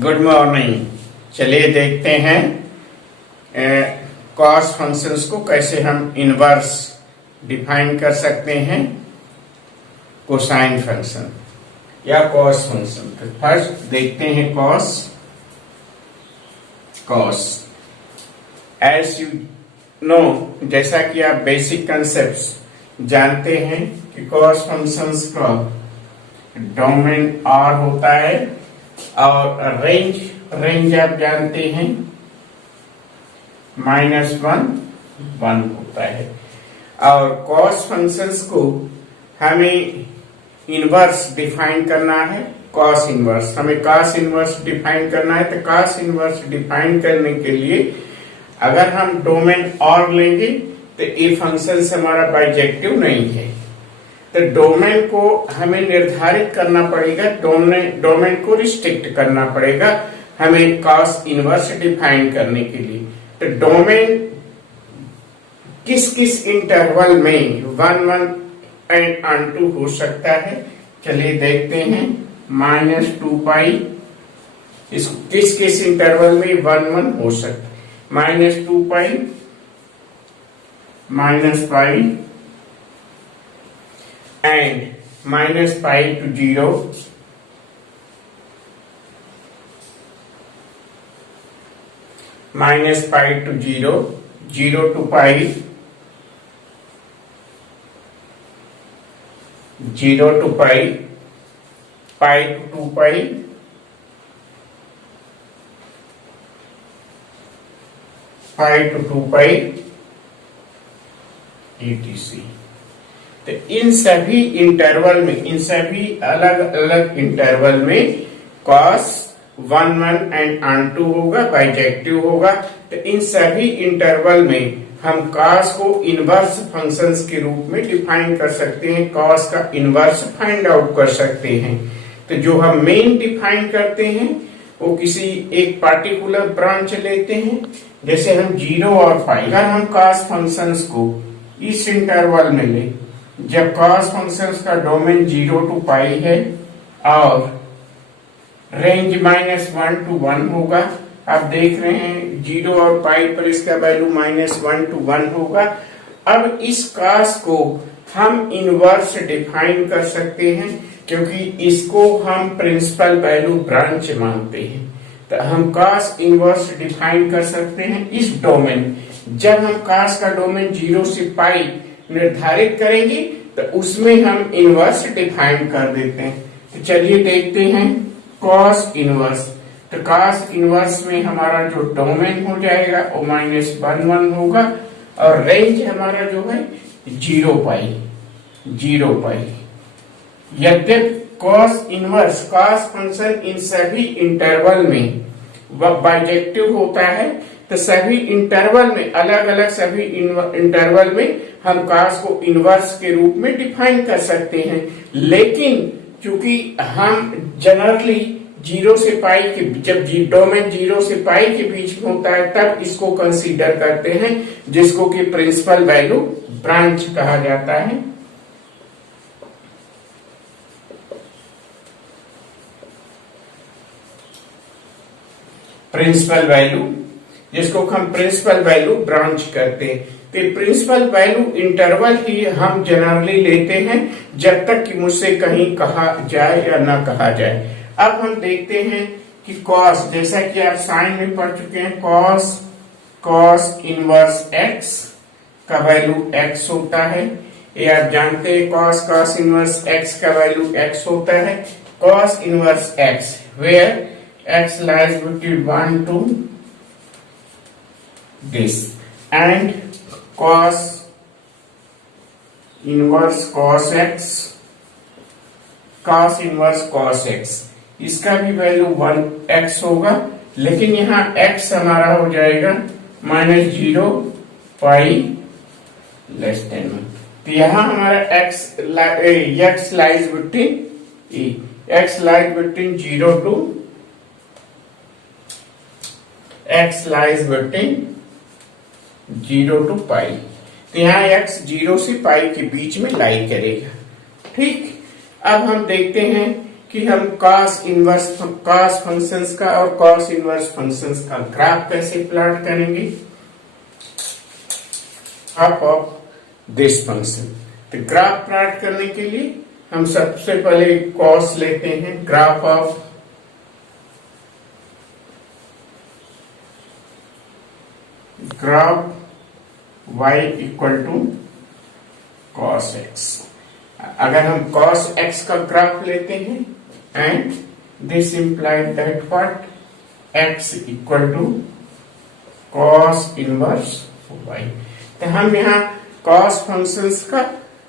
Good morning. चलिए देखते हैं कॉस फंक्शंस को कैसे हम इनवर्स डिफाइन कर सकते हैं कोसाइन फंक्शन या कॉस फंक्शन। तो फर्स्ट देखते हैं कॉस एज यू नो, जैसा कि आप बेसिक कंसेप्ट्स जानते हैं कि कॉस फंक्शंस का डोमेन आर होता है और रेंज आप जानते हैं -1 होता है। और कॉस फंक्शंस को हमें इनवर्स डिफाइन करना है। कॉस इनवर्स हमें कॉस इनवर्स डिफाइन करना है। तो कॉस इनवर्स डिफाइन करने के लिए अगर हम डोमेन और लेंगे तो ये फंक्शन हमारा बाइजेक्टिव नहीं है। तो डोमेन को हमें निर्धारित करना पड़ेगा, डोमेन को रिस्ट्रिक्ट करना पड़ेगा हमें कॉस इनवर्स डिफाइन करने के लिए। तो डोमेन किस किस इंटरवल में 1 एंड ऑन हो सकता है, चलिए देखते हैं। -2π इस किस किस इंटरवल में 1 हो सकता है। -2π -π and -π to 0, -π to 0, 0 to π, 0 to π, π to 2π, π to 2π, etc। तो इन सभी इंटरवल में, इन सभी अलग अलग इंटरवल में कॉस 1 एंड ऑन 2 होगा, बाइजेक्टिव होगा। तो इन सभी इंटरवल में हम कॉस को इनवर्स फंक्शंस के रूप में डिफाइन कर सकते हैं, कॉस का इनवर्स फाइंड आउट कर सकते हैं। तो जो हम मेन डिफाइन करते हैं वो किसी एक पार्टिकुलर ब्रांच लेते हैं, जैसे हम 0 और पाई। अगर हम कॉस फंक्शंस को इस इंटरवल में ले, जब कॉस फंक्शंस का डोमेन 0 to π है और रेंज -1 to 1 होगा। आप देख रहे हैं 0 और π पर इसका वैल्यू -1 to 1 होगा। अब इस कॉस को हम इनवर्स डिफाइन कर सकते हैं क्योंकि इसको हम प्रिंसिपल वैल्यू ब्रांच मानते हैं। तो हम कॉस इनवर्स डिफाइन कर सकते हैं इस डोमेन। जब हम कॉस का डोमेन 0 से π निर्धारित करेंगे तो उसमें हम इनवर्स डिफाइन कर देते हैं। तो चलिए देखते हैं कॉस इनवर्स। तो कॉस इनवर्स में हमारा जो डोमेन हो जाएगा वो -1 होगा और रेंज हमारा जो है 0 π। यद्यपि cos inverse cos function in सभी इंटरवल में बाइजेक्टिव होता है, तो सभी इंटरवल में अलग अलग सभी इंटरवल में हम कॉस को इनवर्स के रूप में डिफाइन कर सकते हैं। लेकिन चूंकि हम जनरली 0 से π के, जब डोमेन 0 से π के बीच में होता है तब इसको कंसीडर करते हैं, जिसको कि प्रिंसिपल वैल्यू ब्रांच कहा जाता है। प्रिंसिपल वैल्यू जिसको हम प्रिंसिपल वैल्यू ब्रांच करते हैं। तो प्रिंसिपल वैल्यू इंटरवल ही हम जनरली लेते हैं जब तक कि मुझसे कहीं कहा जाए या ना कहा जाए। अब हम देखते हैं कि कॉस, जैसा कि आप साइन में पढ़ चुके हैं, कॉस इनवर्स x का वैल्यू x होता है। ये आप जानते हैं कॉस इनवर्स x का वैल्यू x होता है। Cos inverse x where x lies between 1 to this and cos inverse cos x, इसका भी वैल्यू 1x होगा। लेकिन यहाँ x हमारा हो जाएगा -0 π <1। तो यहाँ हमारा x lies between 0 to x lies between 0 to π। तो यहाँ x 0 से π के बीच में लाई करेगा। ठीक, अब हम देखते हैं कि हम कॉस फंक्शंस का और कॉस इनवर्स फंक्शंस का ग्राफ कैसे प्लॉट करेंगे। ग्राफ ऑफ दिस फंक्शन, तो ग्राफ प्लॉट करने के लिए हम सबसे पहले कॉस लेते हैं। Graph of y equal to cos x. अगर हम कॉस एक्स का ग्राफ लेते हैं and this implied that what x equal to cos inverse y। तो हम यहाँ कॉस फंक्शंस का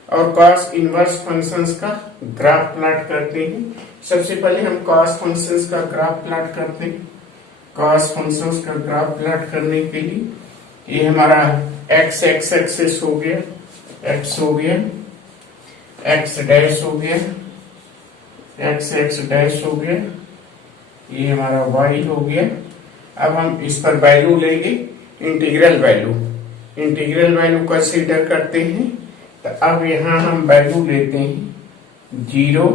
और कॉस इनवर्स फंक्शंस का ग्राफ प्लॉट करते हैं। सबसे पहले हम कॉस फंक्शंस का ग्राफ प्लॉट करते हैं। कॉस फंक्शंस का ग्राफ प्लॉट करने के लिए ये हमारा x एक्सेस हो गया, x हो गया, x डैश हो गया, x डैश हो गया, ये हमारा y हो गया। अब हम इस पर वैल्यू लेंगे, इंटीग्रल वैल्यू कंसीडर करते हैं। तो अब यहां हम वैल्यू लेते हैं 0,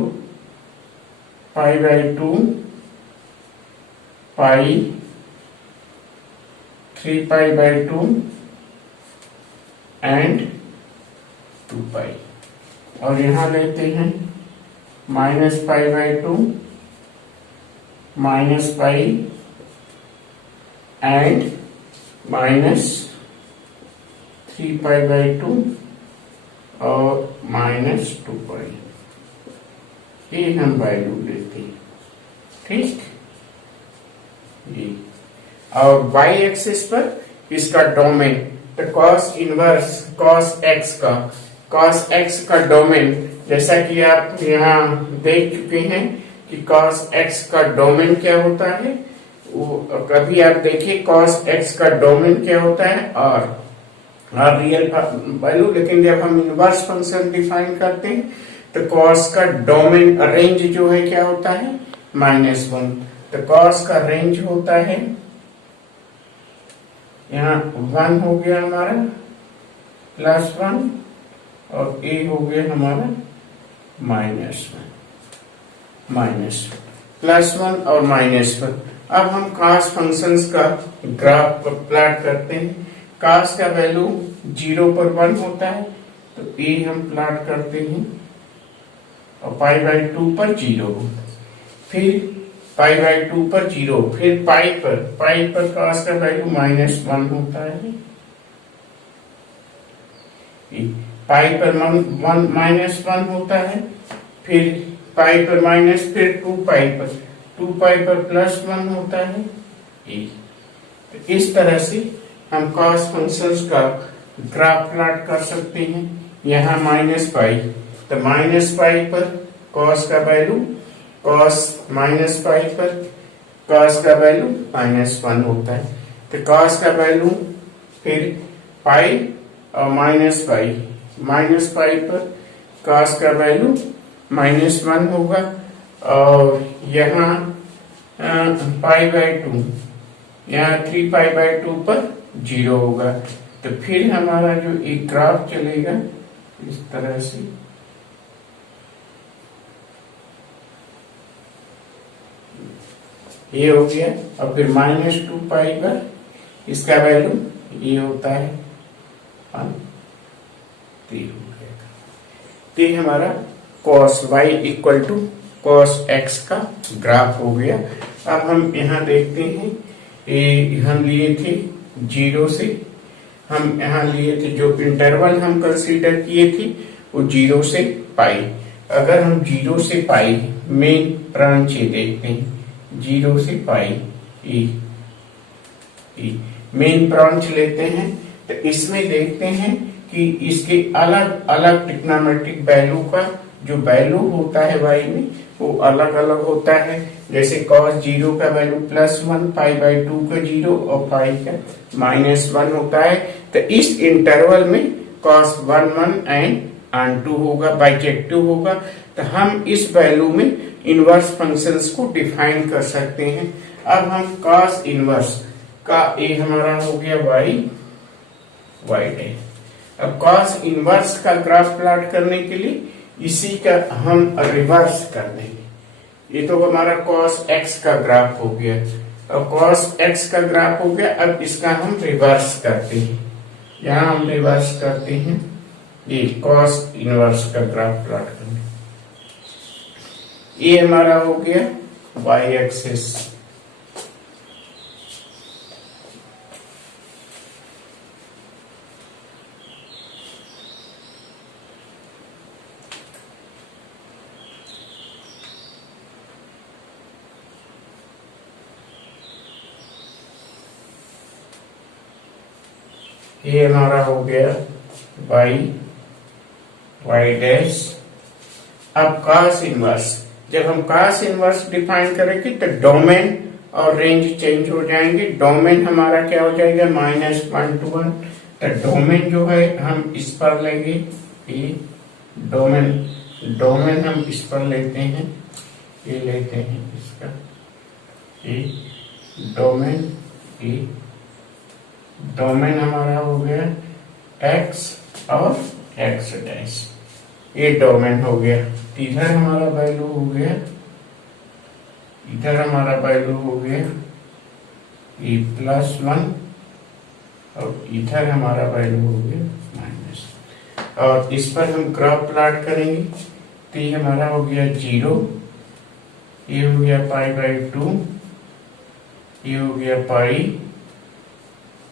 π/2, पाई, 3π/2 एंड 2π, और यहां लेते हैं -π/2, -π एंड -3π/2 और -2π, ये हम वैल्यू लेते हैं। ठीक, ये और y एक्सिस पर इसका डोमेन, तो cos इनवर्स cos x का डोमेन, जैसा कि आप यहाँ देख चुके हैं कि cos x का डोमेन क्या होता है। वो कभी आप देखिए cos x का डोमेन क्या होता है और रियल वैल्यू, लेकिन जब हम इनवर्स फंक्शन डिफाइन करते हैं तो cos का डोमेन रेंज जो है क्या होता है -1। तो cos का रेंज होता है यहाँ 1 हो गया हमारा +1 और a हो गया हमारा +1 और -1। अब हम cos फंक्शंस का ग्राफ प्लॉट करते हैं। cos का वैल्यू 0 पर 1 होता है, तो a हम प्लॉट करते हैं और π/2 पर 0, फिर π/2 पर 0, फिर पाई पर cos का वैल्यू -1 होता है, पाई पर -1 होता है, फिर पाई पर फिर 2पाई पर +1 होता है। तो इस तरह से हम cos फंक्शंस का ग्राफ प्लॉट कर सकते हैं। यहाँ -पाई, तो -पाई पर cos का वैल्यू -पाई पर cos का वैल्यू -1 होता है। तो cos का वैल्यू फिर पाई और -पाई पर cos का वैल्यू -1 होगा, और यहाँ π/2, यहाँ 3π/2 पर 0 होगा। तो फिर हमारा जो एक ग्राफ चलेगा इस तरह से, ये हो गया, और फिर -2π पर इसका वैल्यू ये होता है 3 हो गया। तो ये हमारा cos y equal to cos x का ग्राफ हो गया। अब हम यहाँ देखते हैं, ये हम लिए थे 0 से, हम यहाँ लिए थे जो इंटरवल हम कंसीडर किए थे वो 0 से पाई। अगर हम 0 से पाई मेन ब्रांच ये देखते हैं, 0 से पाई मेन ब्रांच लेते हैं, तो इसमें देखते हैं कि इसके अलग अलग ट्रिग्नोमेट्रिक वैल्यू का जो वैल्यू होता है y में वो अलग अलग होता है। जैसे cos 0 का वैल्यू +1, π/2 का 0 और पाई का -1 होता है। तो इस इंटरवल में cos 1 एंड 2 होगा, बाइजेक्टिव होगा। तो हम इस वैल्यू में इनवर्स फंक्शंस को डिफाइन कर सकते हैं। अब हम cos इनवर्स का ये हमारा हो गया y है। अब cos इनवर्स का ग्राफ प्लॉट करने के लिए इसी का हम रिवर्स कर देंगे। ये तो हमारा cos x का ग्राफ हो गया। अब cos x का ग्राफ हो गया, अब इसका हम रिवर्स करते हैं। यहां हम रिवर्स करते हैं, ये cos इनवर्स का ग्राफ प्लॉट करना। ये हमारा हो गया y एक्सिस, ये हमारा हो गया y डैश। अब cos इनवर्स, जब हम cos इनवर्स डिफाइन करेंगे तो डोमेन और रेंज चेंज हो जाएंगे। डोमेन हमारा क्या हो जाएगा, -1 to 1। तो डोमेन जो है हम इस पर लेंगे, ये डोमेन हम इस पर लेते हैं, ये लेते हैं इसका, ये डोमेन हमारा हो गया x और x डैश, ये डोमेन हो गया। इधर हमारा वैल्यू हो गया, इधर हमारा वैल्यू हो गया ये +1 और इधर हमारा वैल्यू हो गया -। और इस पर हम ग्राफ प्लॉट करेंगे तो ये हमारा हो गया 0, ये हो गया π/2, ये हो गया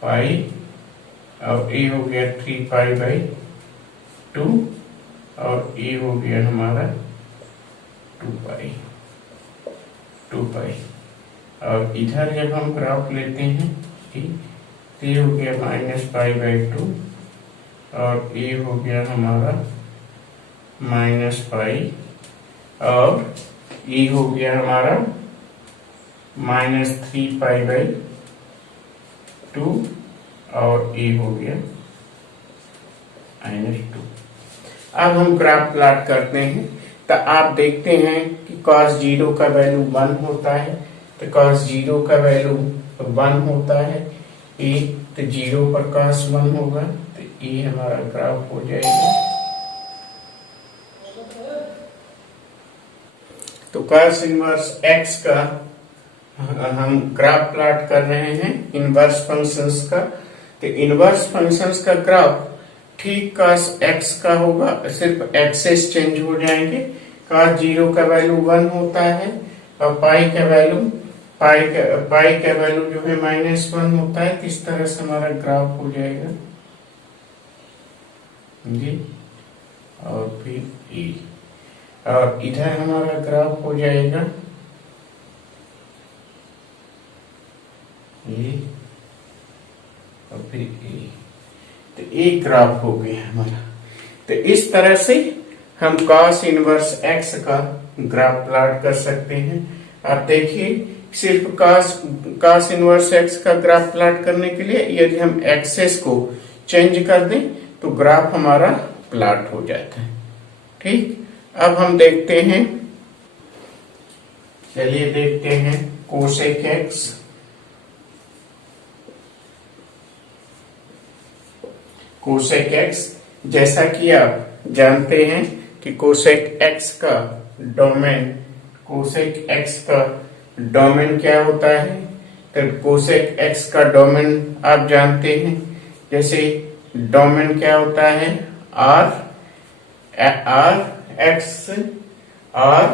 पाई और ये हो गया 3π/2 और ये हो गया हमारा 2π। और इधर जब हम ग्राफ लेते हैं, ठीक, तो ये हो गया -π/2 और ये हो गया हमारा -π और ये हो गया हमारा -3π/2 और ये हो गया -2। अब हम ग्राफ प्लॉट करते हैं तो आप देखते हैं कि cos 0 का वैल्यू 1 होता है, तो cos 0 का वैल्यू 1 होता है, ये तो 0 पर cos 1 होगा, तो ये हमारा ग्राफ हो जाएगा। तो cos इनवर्स x का हम ग्राफ प्लॉट कर रहे हैं इनवर्स फंक्शंस का। तो इनवर्स फंक्शंस का ग्राफ ठीक cos x का होगा, सिर्फ एक्सेस चेंज हो जाएंगे। cos 0 का वैल्यू 1 होता है और पाई का वैल्यू जो है -1 होता है। तो इस तरह से हमारा ग्राफ हो जाएगा जी। और फिर e, और इधर हमारा ग्राफ हो जाएगा ये और फिर ए। तो एक ग्राफ हो गया हमारा। तो इस तरह से हम cos इनवर्स x का ग्राफ प्लॉट कर सकते हैं। आप देखिए, सिर्फ cos इनवर्स x का ग्राफ प्लॉट करने के लिए यदि हम एक्सेस को चेंज कर दें तो ग्राफ हमारा प्लॉट हो जाता है। ठीक, अब हम देखते हैं, चलिए देखते हैं कोसेक x। कोसेक x, जैसा कि आप जानते हैं कि कोसेक x का डोमेन क्या होता है। तो कोसेक x का डोमेन आप जानते हैं, जैसे डोमेन क्या होता है, r x r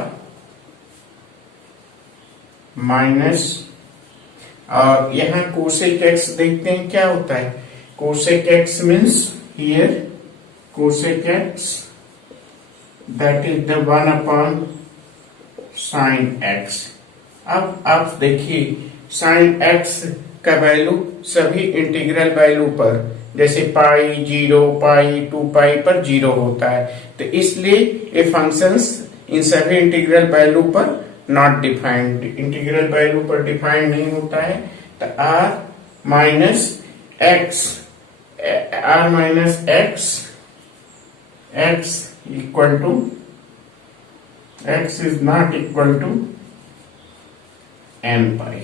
माइनस, और यहाँ कोसेक x देखते हैं क्या होता है। cosec x means here cosec x, that is the 1 upon sin x। अब आप देखिए sin x का वैल्यू सभी इंटीग्रल वैल्यू पर, जैसे पाई 0 पाई 2 पाई पर 0 होता है, तो इसलिए ये फंक्शंस इन सभी इंटीग्रल वैल्यू पर नॉट डिफाइंड, इंटीग्रल वैल्यू पर डिफाइंड नहीं होता है। तो r minus x equal to x is not equal to n pi,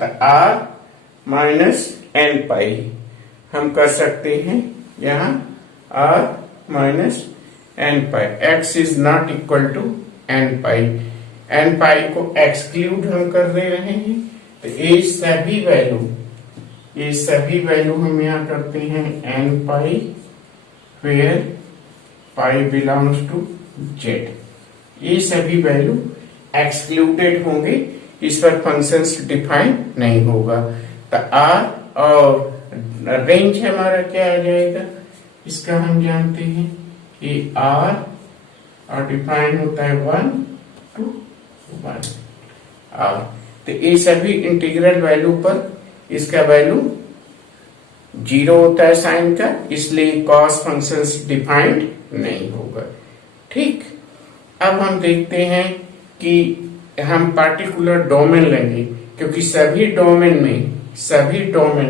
तो r माइनस n pi हम कर सकते हैं यहाँ r minus n pi, x is not equal to n pi, n pi को एक्सक्लूड हम कर दे रहे हैं, तो ये सभी वैल्यू हम यहाँ करते हैं n pi, where pi belongs to Z. ये सभी वैल्यू एक्सक्लूडेड होंगे, इस पर फंक्शंस डिफाइन नहीं होगा। तो आर और रेंज हमारा क्या आ जाएगा, इसका हम जानते हैं, ये आर और डिफाइन होता है 1 to 1 आर। तो ये सभी इंटीग्रल वैल्यू पर इसका वैल्यू 0 होता है साइन का, इसलिए कॉस फंक्शंस डिफाइंड नहीं होगा। ठीक, अब हम देखते हैं कि हम पार्टिकुलर डोमेन लेंगे, क्योंकि सभी डोमेन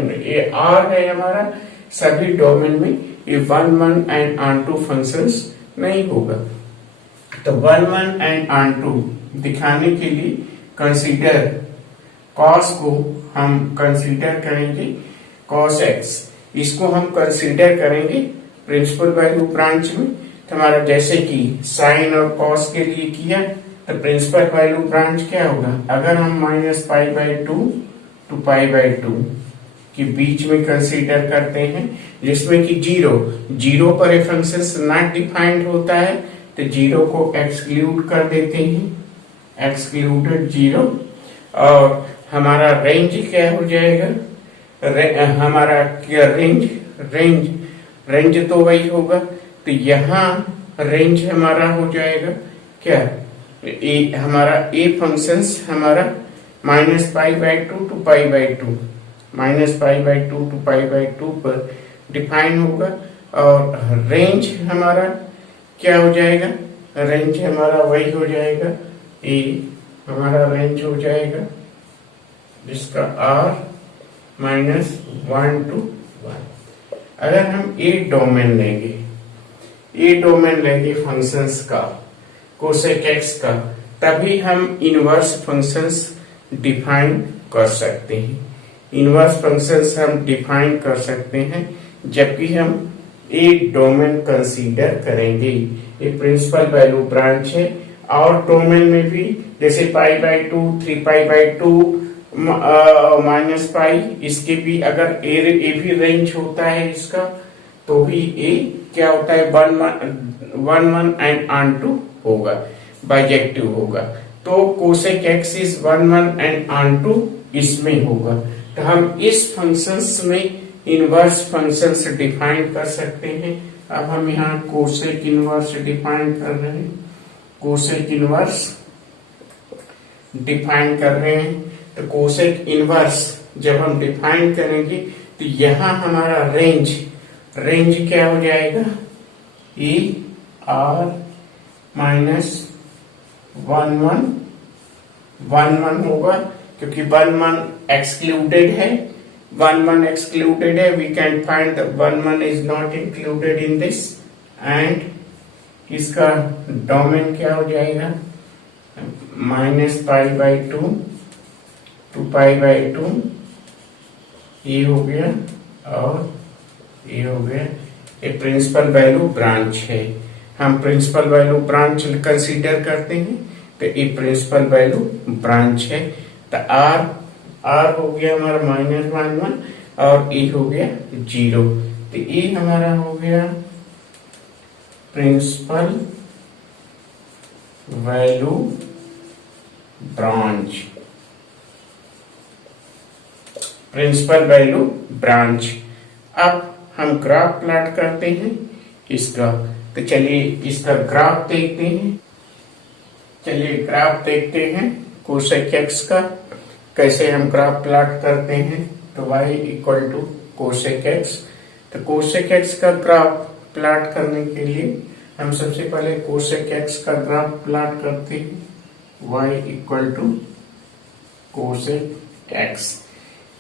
में ये आर है हमारा, सभी डोमेन में ये 1 1 एंड ऑन टू फंक्शंस नहीं होगा। तो 1 1 एंड ऑन टू दिखाने के लिए कंसीडर कॉस को हम कंसीडर करेंगे, कॉस एक्स, इसको हम कंसीडर करेंगे प्रिंसिपल वैल्यू ब्रांच में। तो हमारा जैसे कि साइन और कॉस के लिए किया, तो प्रिंसिपल वैल्यू ब्रांच क्या होगा, अगर हम -π/2 to π/2 के बीच में कंसीडर करते हैं, जिसमें कि जीरो पर ए फंक्शन नॉट डिफाइंड होता है, तो जीरो को एक्सक्लूड कर देते हैं, एक्सक्लूडेड जीरो। और हमारा रेंज क्या हो जाएगा, हमारा क्या रेंज तो वही होगा। तो यहाँ रेंज हमारा हो जाएगा क्या, हमारा ए फंक्शंस हमारा -π/2 to π/2, -π/2 to π/2 पर डिफाइन होगा। और रेंज हमारा क्या हो जाएगा, रेंज हमारा वही हो जाएगा, ए हमारा रेंज हो जाएगा जिसका r -1 to 1। अगर हम ए डोमेन लेंगे फंक्शंस का, कोसेक एक्स का, तभी हम इनवर्स फंक्शंस डिफाइन कर सकते हैं। इनवर्स फंक्शंस हम डिफाइन कर सकते हैं जबकि हम ए डोमेन कंसीडर करेंगे। ये प्रिंसिपल वैल्यू ब्रांच है, और डोमेन में भी जैसे π/2 3π/2 -π, इसके भी अगर ए भी रेंज होता है इसका, तो भी ए क्या होता है 1 1 एंड ऑन टू होगा, बाइजेक्टिव होगा। तो cosec x is 1 1 and onto इसमें होगा। तो हम इस फंक्शंस में इनवर्स फंक्शंस डिफाइन कर सकते हैं। अब हम यहाँ कोसेक इनवर्स डिफाइन कर रहे हैं, कोसेक इनवर्स डिफाइन कर रहे हैं। तो कोसेक इनवर्स जब हम डिफाइन करेंगे, तो यहाँ हमारा रेंज क्या हो जाएगा, ई आर -1 1 होगा, क्योंकि 1 1 एक्सक्लूडेड है, 1 1 एक्सक्लूडेड है, we can find 1 1 is not included in this. And इसका डोमेन क्या हो जाएगा, -π/2 to π/2, ये हो गया और ये हो गया। ये प्रिंसिपल वैल्यू ब्रांच है, हम प्रिंसिपल वैल्यू ब्रांच कंसीडर करते हैं, तो ये प्रिंसिपल वैल्यू ब्रांच है। तो आर हो गया हमारा -1 1 और ए हो गया 0। तो ये हमारा हो गया principal value branch, principal value branch. अब हम ग्राफ प्लॉट करते हैं इसका। तो चलिए इसका ग्राफ देखते हैं, कोसेक एक्स का कैसे हम ग्राफ प्लॉट करते हैं। तो y equal to cosec x. तो कोसेक एक्स का ग्राफ प्लॉट करने के लिए हम सबसे पहले कोसेक एक्स का ग्राफ प्लॉट करते हैं, y equal to cosec x.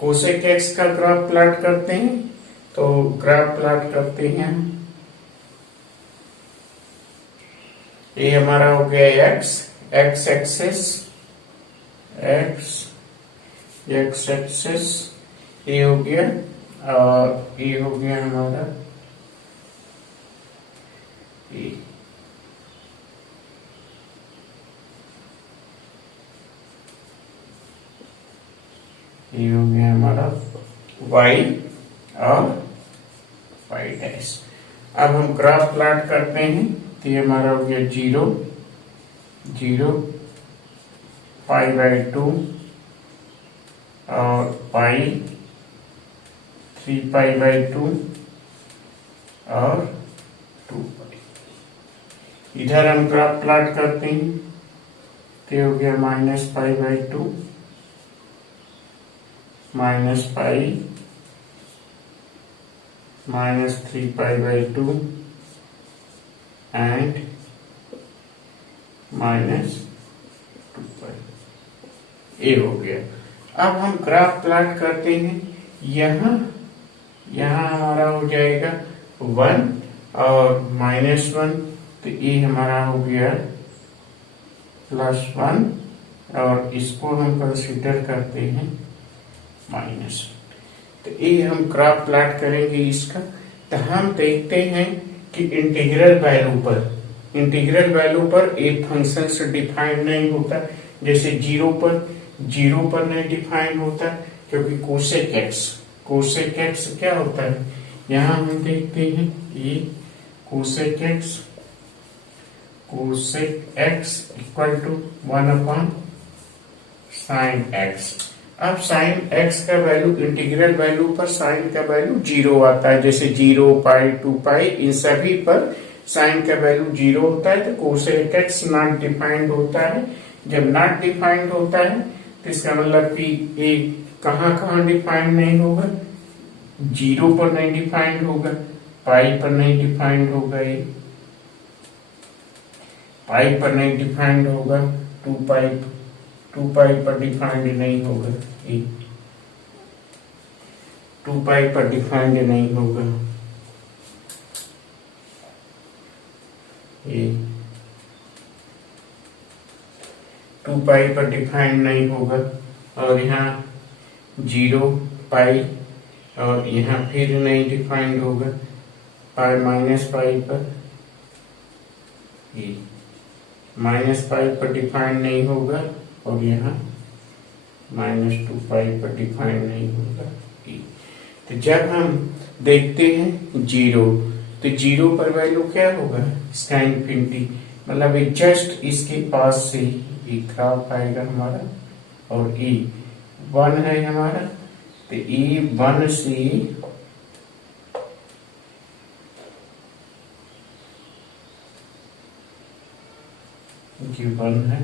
Cosec x का ग्राफ प्लॉट करते हैं, तो ग्राफ प्लॉट करते हैं, ये हमारा हो गया एक्स एक्सेस, ये हो गया, और ये हो गया हमारा ये हो गया हमारा y और y डैश। अब हम ग्राफ प्लॉट करते हैं तो ये हमारा हो गया 0 0 π/2 और पाई 3π/2 और 2π। इधर हम ग्राफ प्लॉट करते हैं तो हो गया -π/2 -π -3π/2 एंड -2π। ये हो गया। अब हम ग्राफ प्लॉट करते हैं, यहाँ हमारा हो जाएगा 1 और -1, तो ये हमारा हो गया +1 और इसको हम कंसीडर करते हैं -1। तो ये हम ग्राफ प्लॉट करेंगे इसका। तो हम देखते हैं कि इंटीग्रल वैल्यू पर एक फंक्शन से डिफाइंड नहीं होता, जैसे 0 पर नहीं डिफाइंड होता, क्योंकि कोसेक एक्स क्या होता है, यहाँ हम देखते हैं ये cosec x equal to 1/sin x। अब sin x का वैल्यू इंटीग्रल वैल्यू पर sin का वैल्यू 0 आता है, जैसे 0 π 2π इन सभी पर sin का वैल्यू 0 होता है। तो कोसेक x नॉट डिफाइंड होता है। जब नॉट डिफाइंड होता है तो इसका मतलब कि ये कहाँ डिफाइंड नहीं होगा, 0 पर नहीं डिफाइंड होगा, पाई पर नहीं डिफाइंड होगा, ये पाई पर नहीं डिफाइंड होगा, 2π पर डिफाइंड नहीं होगा, 2π पर डिफाइंड नहीं होगा, ये 2π पर डिफाइंड नहीं होगा, और यहाँ 0π और यहाँ फिर नहीं डिफाइंड होगा, -π पर, ये -π पर डिफाइंड नहीं होगा, और यहाँ -2π पर डिफाइंड नहीं होगा। तो जब हम देखते हैं 0, तो 0 पर वैल्यू क्या होगा, इसका इंफिनिटी, मतलब जस्ट इसके पास से ये ग्राफ आएगा हमारा, और e 1 है हमारा, तो e 1 से गिवन है,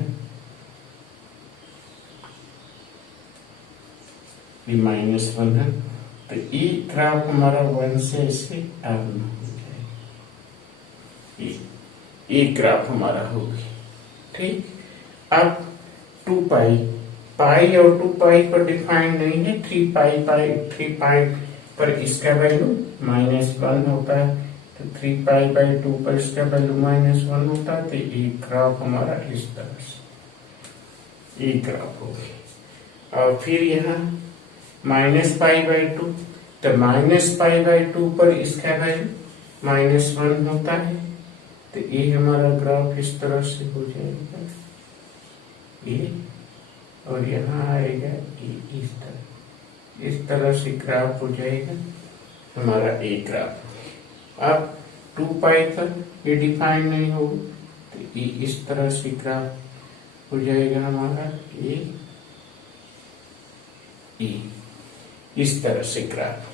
ये -1 है, तो ई ग्राफ हमारा 1 से ऐसे डाउन हो जाएगा, ये ग्राफ हमारा होगी। ठीक, अब 2π पाई और 2π पर डिफाइंड नहीं है, 3π पर इसका वैल्यू -1 होता है, तो 3π/2 पर इसका वैल्यू -1 होता है। तो एक ग्राफ हमारा इस तरह से एक ग्राफ हो गया। और फिर यहाँ -π/2, तो -π/2 पर इसका वैल्यू -1 होता है, तो ये हमारा ग्राफ इस तरह से हो जाएगा, ये, और यहाँ आएगा ये इस तरह से ग्राफ हो जाएगा हमारा एक ग्राफ। अब 2π पर ये डिफाइंड नहीं होगा, तो ये इस तरह से ग्राफ हो जाएगा हमारा, ये इस तरह से ग्राफ।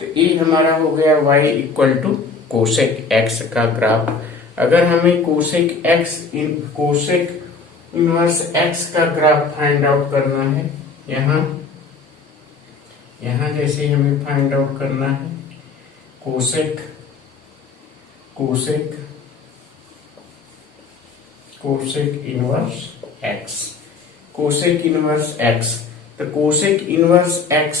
तो ये हमारा हो गया y equal to cosec x का ग्राफ। अगर हमें कोसेक इनवर्स x का ग्राफ फाइंड आउट करना है, यहाँ जैसे हमें फाइंड आउट करना है कोसेक इनवर्स x, तो कोसेक इनवर्स x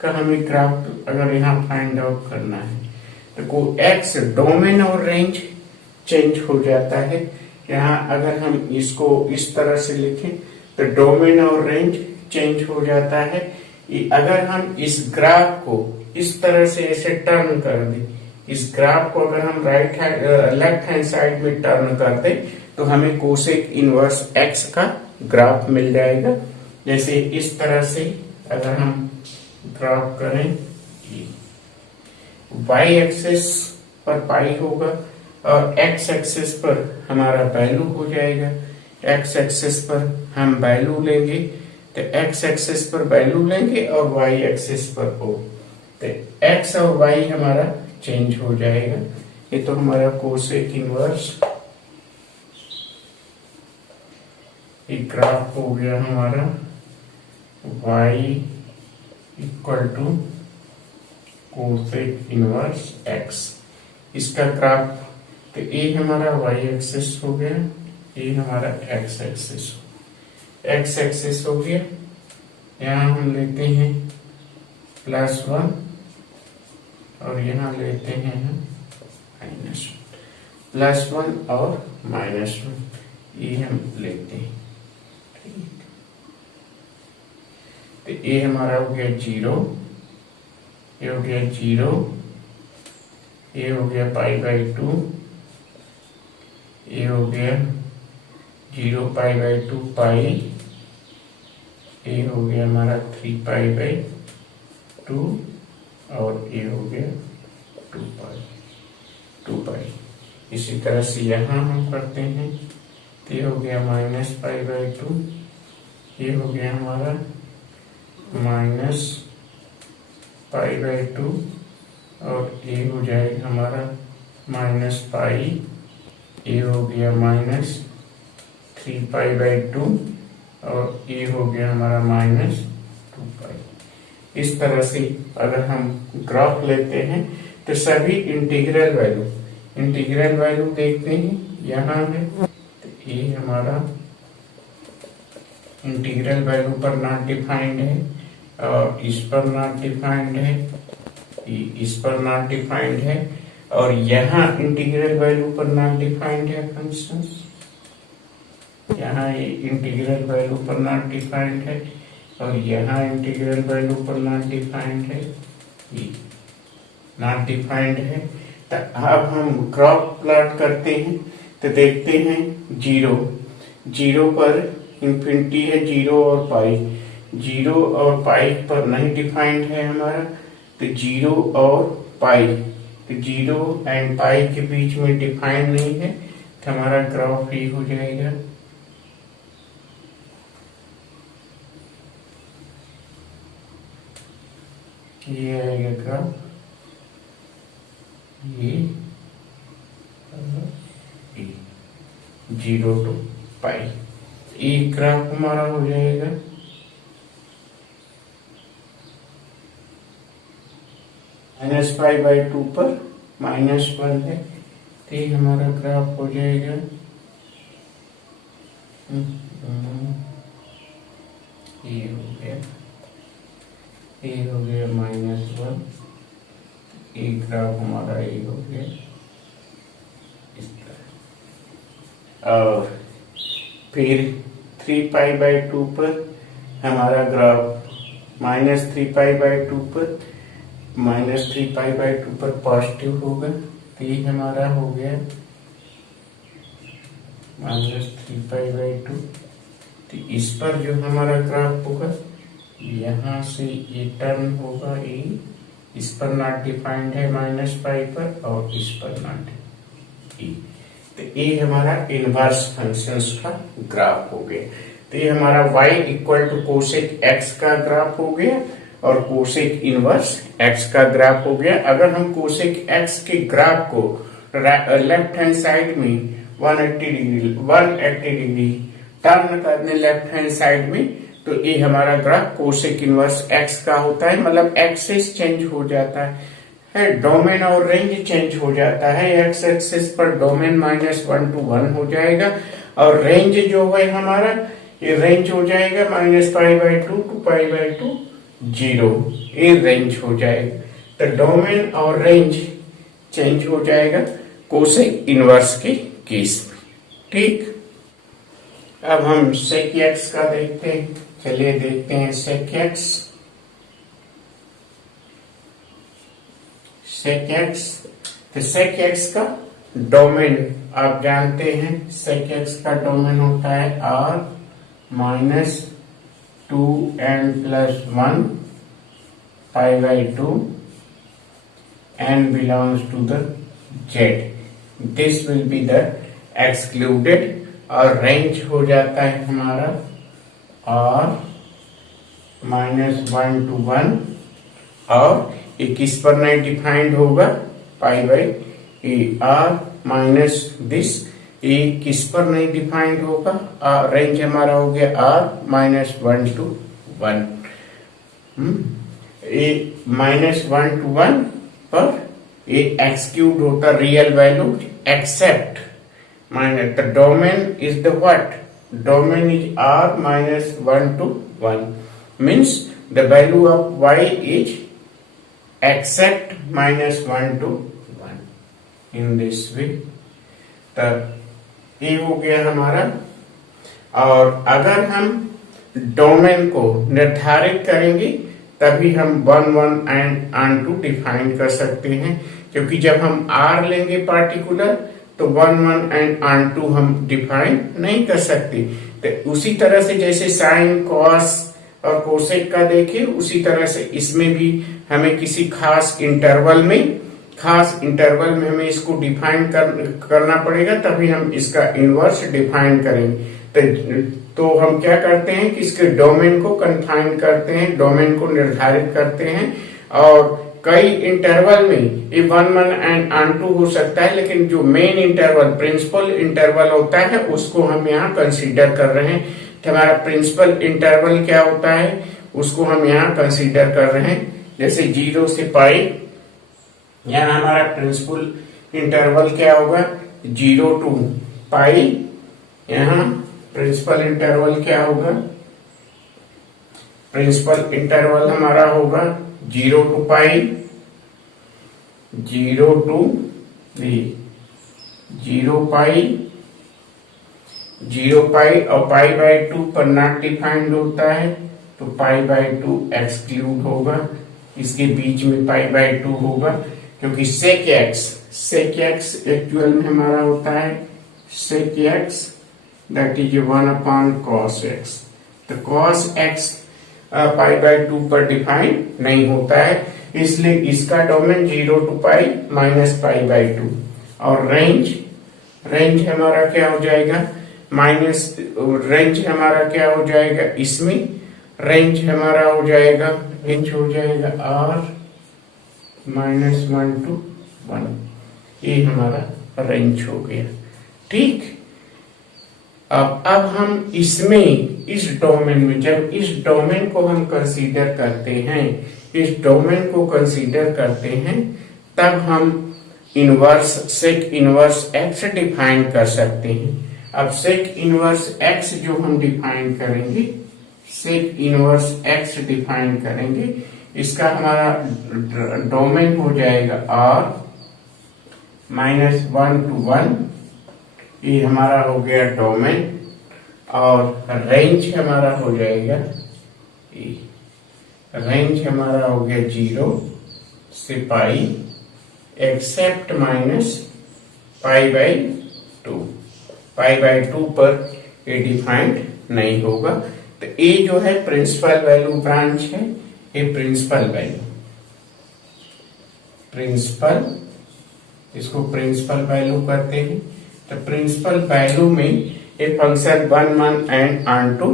का हमें ग्राफ अगर यहाँ फाइंड आउट करना है, तो x डोमेन और रेंज चेंज हो जाता है। यहाँ अगर हम इसको इस तरह से लिखें तो डोमेन और रेंज चेंज हो जाता है। अगर हम इस ग्राफ को इस तरह से ऐसे टर्न कर दें, इस ग्राफ को अगर हम लेफ्ट हैंड साइड में टर्न कर दें, तो हमें कोसेक इनवर्स x का ग्राफ मिल जाएगा। जैसे इस तरह से अगर हम ग्राफ करें, वाई एक्सिस पर पाई होगा और एक्स एक्सिस पर हमारा वैल्यू हो जाएगा। एक्स एक्सिस पर हम वैल्यू लेंगे, तो एक्स एक्सिस पर वैल्यू लेंगे और वाई एक्सिस पर हो, तो एक्स और वाई हमारा चेंज हो जाएगा। ये तो हमारा कोसेक इनवर्स एक ग्राफ हो गया हमारा y equal to cosec inverse x। इसका ग्राफ, तो ये हमारा y एक्सिस हो गया, ये हमारा x एक्सिस हो गया। यहाँ हम लेते हैं +1 और यहाँ लेते हैं -1, +1 और -1 ये हम लेते हैं। तो ये हमारा हो गया 0, ये हो गया 0, ये हो गया π/2, ये हो गया 0 π/2 पाई, ये हो गया हमारा 3 π/2 और ये हो गया 2 पाई। इसी तरह से यहाँ हम करते हैं, तो ये हो गया -π/2, ये हो गया हमारा -π/2 और ये हो जाएगा हमारा -π, ये हो गया -3 π/2 और ये हो गया हमारा -2 पाई। इस तरह से अगर हम ग्राफ लेते हैं तो सभी इंटीग्रल वैल्यू देखते हैं, यहाँ है, तो ये हमारा इंटीग्रल वैल्यू पर नॉट डिफाइंड है और इस पर नॉट डिफाइंड है, इस पर नॉट डिफाइंड है और यहाँ इंटीग्रल वैल्यू पर नॉट डिफाइंड है फंक्शंस, यहाँ ये इंटीग्रल वैल्यू पर नॉट डिफाइंड है और यहाँ इंटीग्रल वैल्यू पर नॉट डिफाइंड है, ये नॉट डिफाइंड है। तो अब हम ग्राफ प्लॉट करते हैं, तो देखते हैं 0 पर इंफिनिटी है, 0 और पाई, 0 और पाई पर नहीं डिफाइंड है हमारा, तो 0 और पाई, तो 0 एंड पाई के बीच में डिफाइंड नहीं है, तो हमारा ग्राफ ये हो जाएगा। ये आएगा ग्राफ, ये 0 to पाई, ये ग्राफ हमारा हो जाएगा। -π/2 पर -1 है, तो ये हमारा ग्राफ हो जाएगा ये हो गया -1, ये ग्राफ हमारा ये हो गया इस तरह। और फिर 3π/2 पर हमारा ग्राफ -3π/2 पर पॉजिटिव होगा, तो ये हमारा हो गया -3π/2। तो इस पर जो हमारा ग्राफ होगा, यहाँ से ये टर्न होगा, ये इस पर नॉट डिफाइंड है -π पर और इस पर नॉट, तो ये हमारा इनवर्स फंक्शंस का ग्राफ हो गया। तो ये हमारा y equal to cosec x का ग्राफ हो गया और कोसेक इनवर्स x का ग्राफ हो गया। अगर हम कोसेक x के ग्राफ को लेफ्ट हैंड साइड में 180 डिग्री टर्न करने लेफ्ट हैंड साइड में, तो ये हमारा ग्राफ कोसेक इनवर्स x का होता है। मतलब एक्सिस चेंज हो जाता है, डोमेन और रेंज चेंज हो जाता है। एक्स एक्सिस पर डोमेन -1 to 1 हो जाएगा और रेंज जो है हमारा, ये रेंज हो जाएगा -π/2 to π/2 0, ये रेंज हो जाएगा। तो डोमेन और रेंज चेंज हो जाएगा कोसेक इनवर्स के केस में। ठीक, अब हम सेक एक्स का देखते हैं। चलिए देखते हैं सेक एक्स। तो सेक एक्स का डोमेन आप जानते हैं, सेक एक्स का डोमेन होता है R 2n+1 π/2 n belongs to the z. This will be the excluded और रेंज हो जाता है हमारा r -1 to 1 और ये किस पर नहीं डिफाइंड होगा π/a r माइनस दिस ये किस पर नहीं डिफाइंड होगा रेंज हमारा हो गया r -1 to 1 ये -1 to 1 पर ये एक्सक्यूट होता real value except minus the domain is the what domain is r -1 to 1 means the value of y is except -1 to 1 in this way. तब ये हो गया हमारा। और अगर हम डोमेन को निर्धारित करेंगे तभी हम 1 1 एंड 2 डिफाइन कर सकते हैं, क्योंकि जब हम r लेंगे पार्टिकुलर तो 1 1 एंड 2 हम डिफाइन नहीं कर सकते। तो उसी तरह से जैसे साइन कॉस और कोसेक का देखे उसी तरह से इसमें भी हमें किसी खास इंटरवल में हमें इसको डिफाइन करना पड़ेगा, तभी हम इसका इनवर्स डिफाइन करेंगे। तो हम क्या करते हैं कि इसके डोमेन को कन्फाइन करते हैं, डोमेन को निर्धारित करते हैं और कई इंटरवल में ये 1 1 एंड 2 हो सकता है, लेकिन जो मेन इंटरवल प्रिंसिपल इंटरवल होता है उसको हम यहाँ कंसीडर कर रहे हैं। तो हमारा प्रिंसिपल इंटरवल क्या होता है उसको हम यहाँ कंसीडर कर रहे हैं, जैसे 0 से पाई। यहाँ हमारा प्रिंसिपल इंटरवल क्या होगा 0 to पाई। यहाँ प्रिंसिपल इंटरवल क्या होगा प्रिंसिपल इंटरवल हमारा होगा 0 to पाई 0 to 0 पाई और π/2 पर नॉट डिफाइंड होता है तो π/2 एक्सक्लूड होगा, इसके बीच में π/2 होगा, क्योंकि sec x एक्चुअल में हमारा होता है sec x that is 1/cos x। तो cos x π/2 पर डिफाइन नहीं होता है, इसलिए इसका डोमेन 0 to पाई माइनस π/2 और रेंज हमारा क्या हो जाएगा रेंज हमारा क्या हो जाएगा इसमें रेंज हमारा हो जाएगा r -1 to 1। ये हमारा रेंज हो गया। ठीक, अब हम इसमें इस डोमेन में जब इस डोमेन को हम कंसीडर करते हैं तब हम सेक इनवर्स x डिफाइन कर सकते हैं। अब सेक इनवर्स x जो हम डिफाइन करेंगे इसका हमारा डोमेन हो जाएगा r -1 to 1। ये हमारा हो गया डोमेन और रेंज हमारा हो जाएगा 0 से पाई एक्सेप्ट π/2 पर ये डिफाइंड नहीं होगा। तो ये जो है प्रिंसिपल वैल्यू ब्रांच है, ये इसको प्रिंसिपल वैल्यू करते हैं। तो प्रिंसिपल वैल्यू में ये फंक्शन 1 1 एंड 2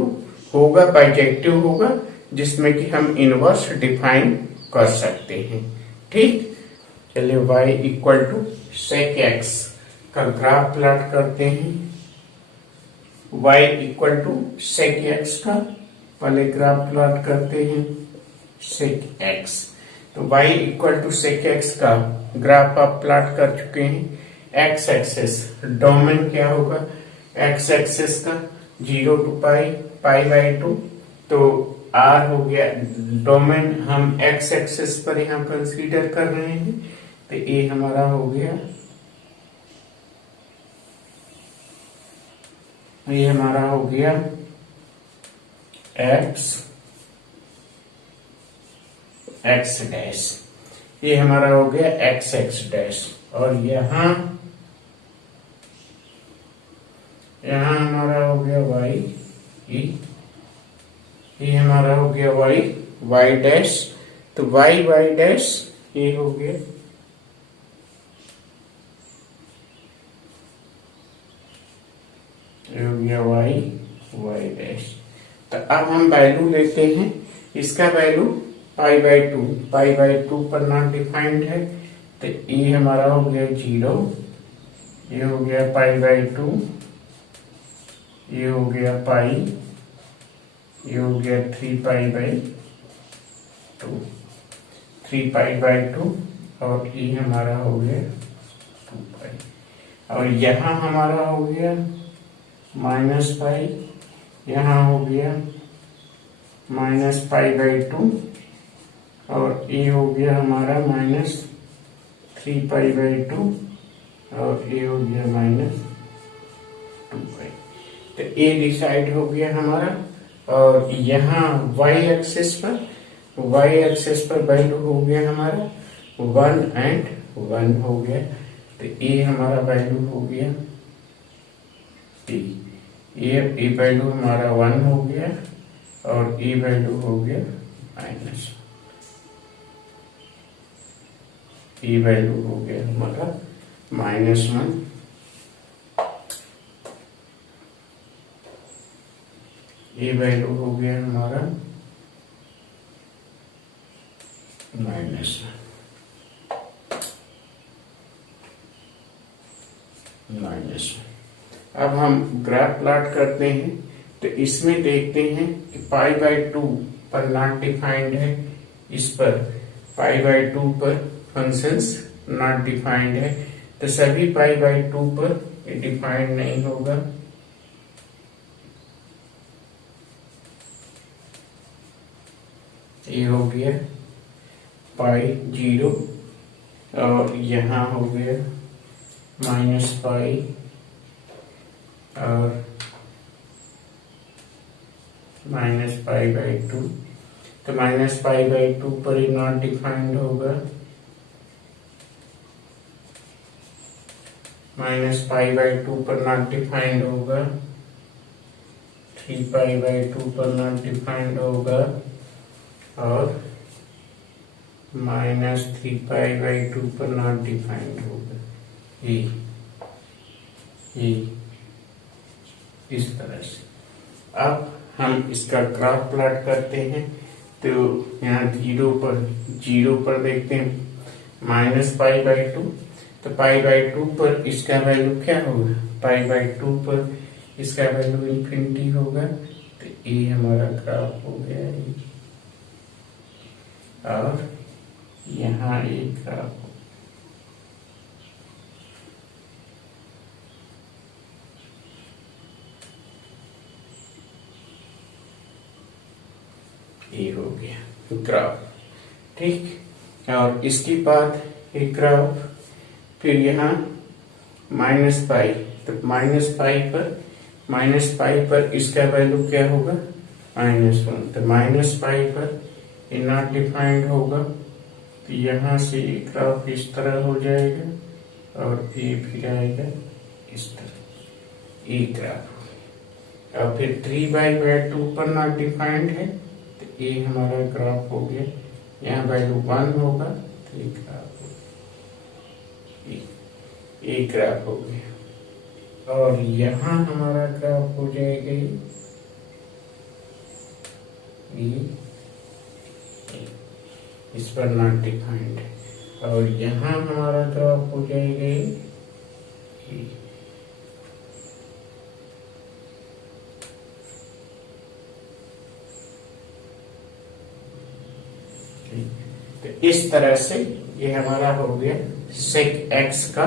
होगा, बाइजेक्टिव होगा, जिसमें कि हम इनवर्स डिफाइन कर सकते हैं। ठीक, चलिए y equal to sec x का ग्राफ प्लॉट करते हैं। y equal to sec x का पहले ग्राफ प्लॉट करते हैं सेक x। तो y equal to sec x का ग्राफ आप प्लॉट कर चुके हैं। x एक्सेस डोमेन क्या होगा x एक्सेस का 0 to π/2, तो r हो गया डोमेन हम x एक्सेस पर यहाँ कंसीडर कर रहे हैं, तो ये हमारा हो गया x डैश, ये हमारा हो गया x डैश और यहाँ हमारा हो गया y ये हमारा हो गया वाई वाई डैश, तो वाई वाई डैश ये हो गया वाई वाई डैश। तो अब हम वैल्यू लेते हैं, इसका वैल्यू पाई बाई टू पर नॉट डिफाइंड है, तो ये हमारा हो गया 0, ये हो गया पाई बाई टू, ये हो गया पाई, ये हो गया 3 pi by two, 3 pi by two, और ये हमारा हो गया 2 पाई, और यहाँ हमारा हो गया माइनस पाई, यहाँ हो गया माइनस पाई बाई टू, और ये हो गया हमारा माइनस 3 पाई बाई टू, और ये हो गया माइनस 2 पाई। तो ये डिसाइड हो गया हमारा, और यहाँ y एक्सिस पर वैल्यू हो गया हमारा 1 एंड 1 हो गया, तो ये हमारा वैल्यू हो गया ये वैल्यू हमारा 1 हो गया, और ये वैल्यू हो गया माइनस, ये वैल्यू हो गया हमारा -1, ये वैल्यू हो गया हमारा -1। अब हम ग्राफ प्लॉट करते हैं, तो इसमें देखते हैं कि पाई बाई टू पर नॉट डिफाइंड है, इस पर पाई बाई टू पर फंक्शंस नॉट डिफाइंड है, तो सभी पाई बाई टू पर डिफाइंड नहीं होगा। ये हो गया पाई 0, और यहाँ हो गया माइनस पाई, और माइनस पाई बाई टू, तो माइनस पाई बाई टू पर ही नॉट डिफाइंड होगा, माइनस पाई बाई टू पर नॉट डिफाइंड होगा, 3 पाई बाई टू पर नॉट डिफाइंड होगा, और माइनस 3 पाई बाई टू पर नॉट डिफाइंड होगा। ये इस तरह से। अब हम इसका ग्राफ प्लॉट करते हैं, तो यहाँ 0 पर देखते हैं माइनस पाई बाई टू, तो पाई बाई टू पर इसका वैल्यू क्या होगा, पाई बाई टू पर इसका वैल्यू इन्फिनिटी होगा, तो ये हमारा ग्राफ हो गया ये, और यहाँ एक ग्राफ ये हो गया ग्राफ, ठीक। और इसके बाद एक ग्राफ, फिर यहाँ माइनस पाई, तो माइनस पाई पर इसका वैल्यू क्या होगा -1, तो माइनस पाई पर ये नॉट डिफाइंड होगा, तो यहाँ से ग्राफ इस तरह हो जाएगा, और ये फिर आएगा इस तरह, ये ग्राफ। और फिर 3 बाई 2 पर नॉट डिफाइंड है, तो ये हमारा ग्राफ हो गया, यहाँ वैल्यू 1 होगा, तो ये ग्राफ हो गया, ये ग्राफ हो गया। और यहाँ हमारा ग्राफ हो जाएगा ये, इस पर नॉट डिफाइंड है, और यहाँ हमारा ग्राफ हो जाएगा ये, तो इस तरह से ये हमारा हो गया सेक एक्स का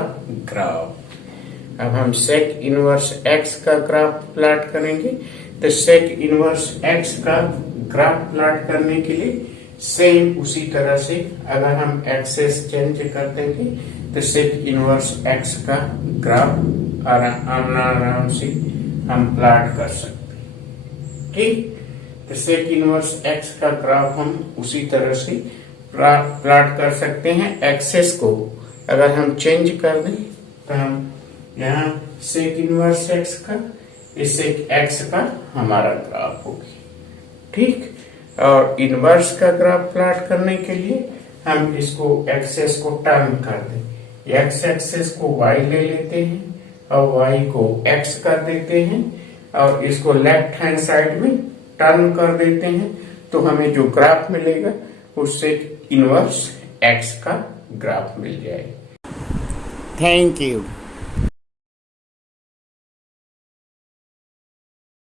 ग्राफ। अब हम सेक इनवर्स एक्स का ग्राफ प्लॉट करेंगे, तो सेक इनवर्स एक्स का ग्राफ प्लॉट करने के लिए सेम उसी तरह से अगर हम एक्सेस चेंज कर देंगे, तो सेक इनवर्स एक्स का ग्राफ आराम से हम प्लॉट कर सकते हैं, ठीक। तो सेक इनवर्स एक्स का ग्राफ हम उसी तरह से प्लॉट कर सकते हैं। एक्सेस को अगर हम चेंज कर दें, तो हम यहाँ सेक इनवर्स एक्स का, इस सेक एक्स का हमारा ग्राफ होगी, ठीक। और इनवर्स का ग्राफ प्लॉट करने के लिए हम इसको एक्सेस को टर्न कर दें, एक्स एक्सेस को वाई ले लेते हैं और वाई को एक्स कर देते हैं और इसको लेफ्ट हैंड साइड में टर्न कर देते हैं, तो हमें जो ग्राफ मिलेगा उससे इनवर्स एक्स का ग्राफ मिल जाएगा। Thank you.